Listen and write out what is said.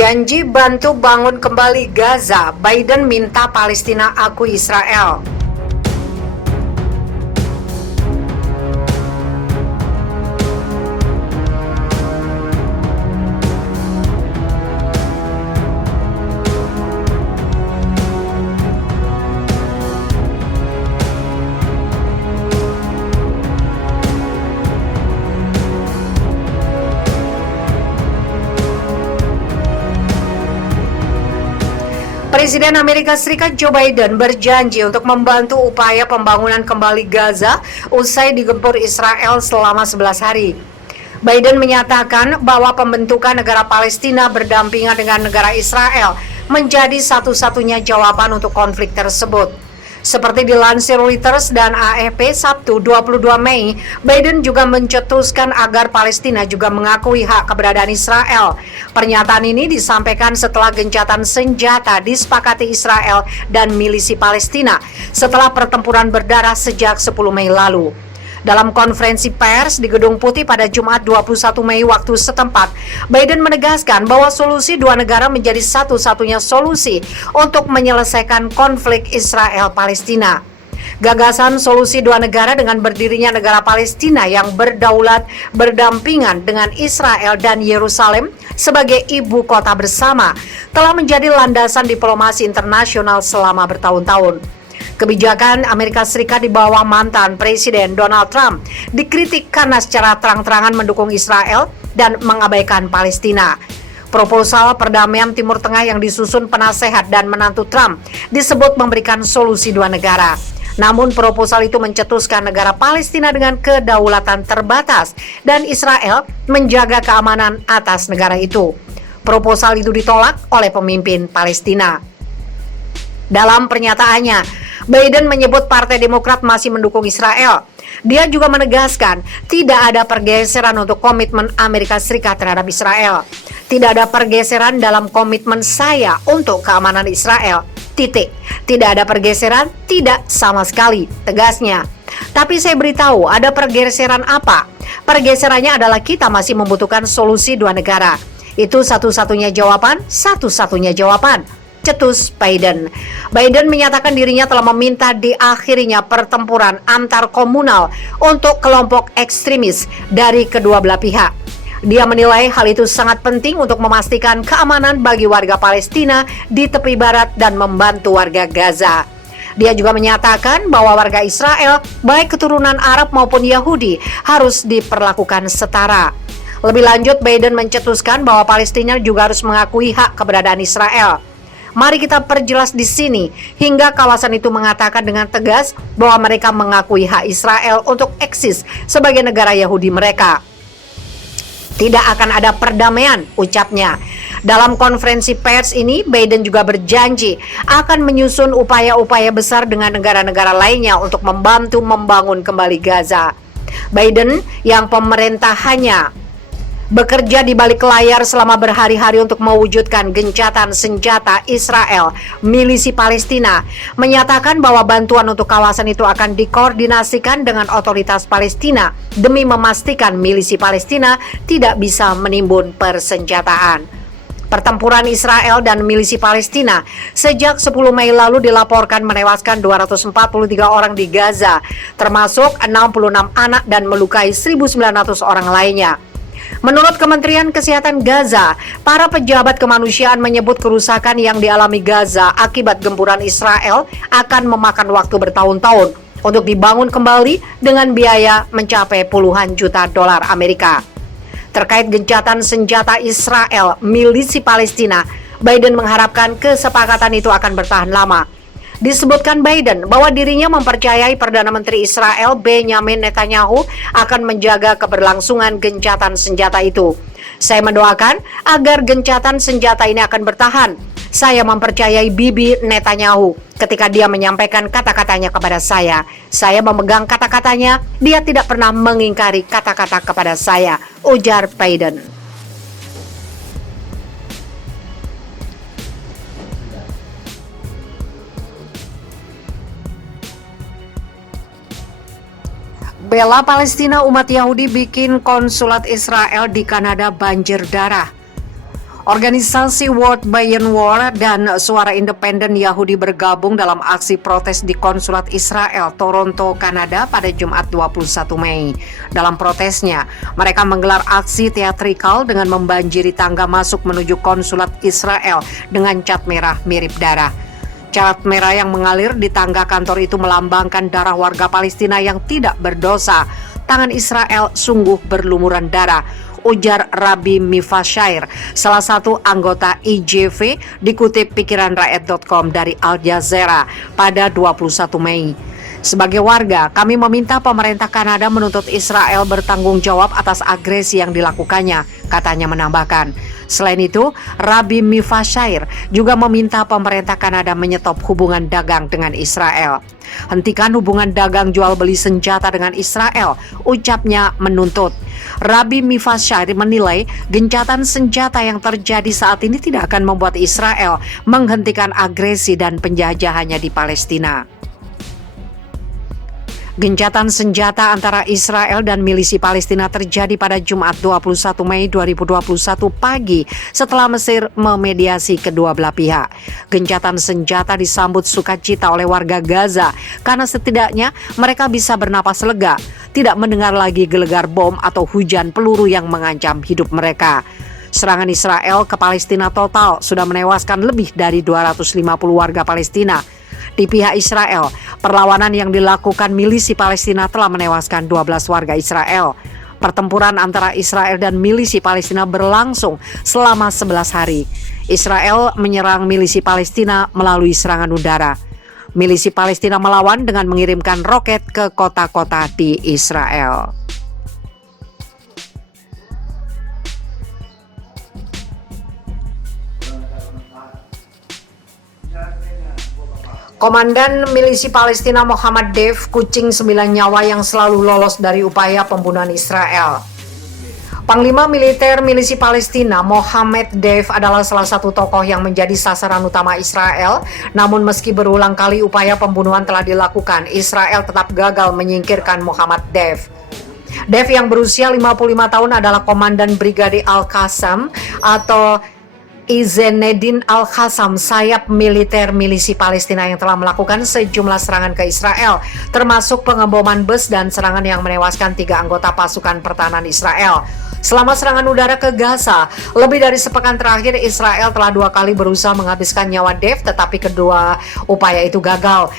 Janji bantu bangun kembali Gaza, Biden minta Palestina akui Israel. Presiden Amerika Serikat Joe Biden berjanji untuk membantu upaya pembangunan kembali Gaza usai digempur Israel selama 11 hari. Biden menyatakan bahwa pembentukan negara Palestina berdampingan dengan negara Israel menjadi satu-satunya jawaban untuk konflik tersebut. Seperti dilansir Reuters dan AFP Sabtu 22 Mei, Biden juga mencetuskan agar Palestina juga mengakui hak keberadaan Israel. Pernyataan ini disampaikan setelah gencatan senjata disepakati Israel dan milisi Palestina setelah pertempuran berdarah sejak 10 Mei lalu. Dalam konferensi pers di Gedung Putih pada Jumat 21 Mei waktu setempat, Biden menegaskan bahwa solusi dua negara menjadi satu-satunya solusi untuk menyelesaikan konflik Israel-Palestina. Gagasan solusi dua negara dengan berdirinya negara Palestina yang berdaulat berdampingan dengan Israel dan Yerusalem sebagai ibu kota bersama telah menjadi landasan diplomasi internasional selama bertahun-tahun. Kebijakan Amerika Serikat di bawah mantan Presiden Donald Trump dikritik karena secara terang-terangan mendukung Israel dan mengabaikan Palestina. Proposal perdamaian Timur Tengah yang disusun penasehat dan menantu Trump disebut memberikan solusi dua negara. Namun proposal itu mencetuskan negara Palestina dengan kedaulatan terbatas dan Israel menjaga keamanan atas negara itu. Proposal itu ditolak oleh pemimpin Palestina. Dalam pernyataannya, Biden menyebut Partai Demokrat masih mendukung Israel. Dia juga menegaskan tidak ada pergeseran untuk komitmen Amerika Serikat terhadap Israel. Tidak ada pergeseran dalam komitmen saya untuk keamanan Israel. Titik. Tidak ada pergeseran, tidak sama sekali, tegasnya. Tapi saya beritahu ada pergeseran apa? Pergeserannya adalah kita masih membutuhkan solusi dua negara. Itu satu-satunya jawaban, satu-satunya jawaban. Cetus Biden. Biden menyatakan dirinya telah meminta diakhirinya pertempuran antar komunal untuk kelompok ekstremis dari kedua belah pihak. Dia menilai hal itu sangat penting untuk memastikan keamanan bagi warga Palestina di tepi barat dan membantu warga Gaza. Dia juga menyatakan bahwa warga Israel, baik keturunan Arab maupun Yahudi, harus diperlakukan setara. Lebih lanjut, Biden mencetuskan bahwa Palestina juga harus mengakui hak keberadaan Israel. Mari kita perjelas di sini hingga kawasan itu mengatakan dengan tegas bahwa mereka mengakui hak Israel untuk eksis sebagai negara Yahudi mereka. Tidak akan ada perdamaian, ucapnya. Dalam konferensi pers ini, Biden juga berjanji akan menyusun upaya-upaya besar dengan negara-negara lainnya untuk membantu membangun kembali Gaza. Biden yang pemerintahannya bekerja di balik layar selama berhari-hari untuk mewujudkan gencatan senjata Israel, milisi Palestina, menyatakan bahwa bantuan untuk kawasan itu akan dikoordinasikan dengan otoritas Palestina demi memastikan milisi Palestina tidak bisa menimbun persenjataan. Pertempuran Israel dan milisi Palestina sejak 10 Mei lalu dilaporkan menewaskan 243 orang di Gaza, termasuk 66 anak dan melukai 1.900 orang lainnya. Menurut Kementerian Kesehatan Gaza, para pejabat kemanusiaan menyebut kerusakan yang dialami Gaza akibat gempuran Israel akan memakan waktu bertahun-tahun untuk dibangun kembali dengan biaya mencapai puluhan juta dolar Amerika. Terkait gencatan senjata Israel milisi Palestina, Biden mengharapkan kesepakatan itu akan bertahan lama. Disebutkan Biden bahwa dirinya mempercayai Perdana Menteri Israel Benjamin Netanyahu akan menjaga keberlangsungan gencatan senjata itu. Saya mendoakan agar gencatan senjata ini akan bertahan. Saya mempercayai Bibi Netanyahu ketika dia menyampaikan kata-katanya kepada saya. Saya memegang kata-katanya, dia tidak pernah mengingkari kata-kata kepada saya, ujar Biden. Bela Palestina, umat Yahudi bikin konsulat Israel di Kanada banjir darah. Organisasi World Beyond War dan Suara Independen Yahudi bergabung dalam aksi protes di Konsulat Israel, Toronto, Kanada pada Jumat 21 Mei. Dalam protesnya, mereka menggelar aksi teatrikal dengan membanjiri tangga masuk menuju Konsulat Israel dengan cat merah mirip darah. Cat merah yang mengalir di tangga kantor itu melambangkan darah warga Palestina yang tidak berdosa. Tangan Israel sungguh berlumuran darah, ujar Rabbi Mifashair, salah satu anggota IJV, dikutip pikiranrakyat.com dari Al Jazeera pada 21 Mei. Sebagai warga, kami meminta pemerintah Kanada menuntut Israel bertanggung jawab atas agresi yang dilakukannya, katanya menambahkan. Selain itu, Rabbi Mifashair juga meminta pemerintah Kanada menyetop hubungan dagang dengan Israel. Hentikan hubungan dagang jual beli senjata dengan Israel, ucapnya menuntut. Rabbi Mifashair menilai gencatan senjata yang terjadi saat ini tidak akan membuat Israel menghentikan agresi dan penjajahannya di Palestina. Gencatan senjata antara Israel dan milisi Palestina terjadi pada Jumat 21 Mei 2021 pagi setelah Mesir memediasi kedua belah pihak. Gencatan senjata disambut sukacita oleh warga Gaza karena setidaknya mereka bisa bernapas lega, tidak mendengar lagi gelegar bom atau hujan peluru yang mengancam hidup mereka. Serangan Israel ke Palestina total sudah menewaskan lebih dari 250 warga Palestina. Di pihak Israel, perlawanan yang dilakukan milisi Palestina telah menewaskan 12 warga Israel. Pertempuran antara Israel dan milisi Palestina berlangsung selama 11 hari. Israel menyerang milisi Palestina melalui serangan udara. Milisi Palestina melawan dengan mengirimkan roket ke kota-kota di Israel. Komandan milisi Palestina Mohammad Deif, kucing 9 nyawa yang selalu lolos dari upaya pembunuhan Israel. Panglima militer milisi Palestina Mohammad Deif adalah salah satu tokoh yang menjadi sasaran utama Israel. Namun meski berulang kali upaya pembunuhan telah dilakukan, Israel tetap gagal menyingkirkan Mohammad Deif. Deif yang berusia 55 tahun adalah Komandan Brigade Al-Qassam atau Izzeddin Al-Qassam, sayap militer milisi Palestina yang telah melakukan sejumlah serangan ke Israel, termasuk pengeboman bus dan serangan yang menewaskan 3 anggota pasukan pertahanan Israel. Selama serangan udara ke Gaza, lebih dari sepekan terakhir Israel telah 2 kali berusaha menghabiskan nyawa Deif, tetapi kedua upaya itu gagal.